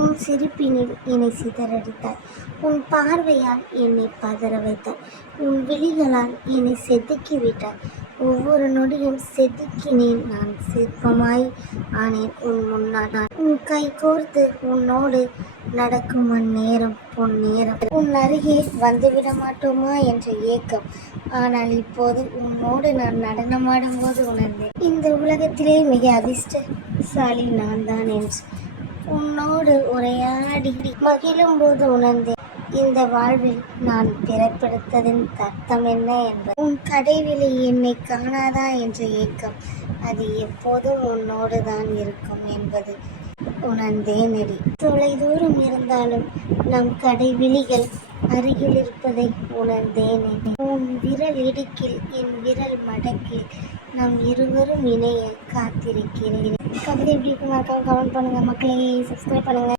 உன் சிரிப்பினில் என்னை சிதறடித்தாய். உன் பார்வையால் என்னை பதற வைத்தாய். உன் விழிகளால் என்னை செதுக்கிவிட்டாய். ஒவ்வொரு நொடியும் செதுக்கினேன். நான் சிற்பமாய் ஆனேன் உன் முன்னால். நான் உன் கை கோர்த்து உன்னோடு நடக்கும் அந்நேரம் பொன்னேரம். உன் அருகே வந்துவிட மாட்டோமா என்ற ஏக்கம். ஆனால் இப்போது உன்னோடு நான் நடனமாடும் போது உணர்ந்தேன், இந்த உலகத்திலே மிக அதிர்ஷ்டசாலி நான் தான் என்று. உன்னோடு உரையாடி மகிழும் போது உணர்ந்தேன், இந்த வாழ்வில் நான் பிறப்பெடுத்ததின் அர்த்தம் என்ன என்பது. உன் கடைவிழி என்னை காணாதா என்ற ஏக்கம், அது எப்போதும் உன்னோடு தான் இருக்கும் என்பது உணர்ந்தேனடி. தொலை தூரம் இருந்தாலும் நம் கடைவிழிகள் அருகில் இருப்பதை உணர்ந்தேனே. உன் விரல் இடுக்கில் என் விரல் மடக்கில் நாம் இருவரும் இணைய காத்திருக்கிறேன். கவிதை எப்படி இருக்கு மறக்காம கமெண்ட் பண்ணுங்க மக்களே. சப்ஸ்கிரைப் பண்ணுங்க.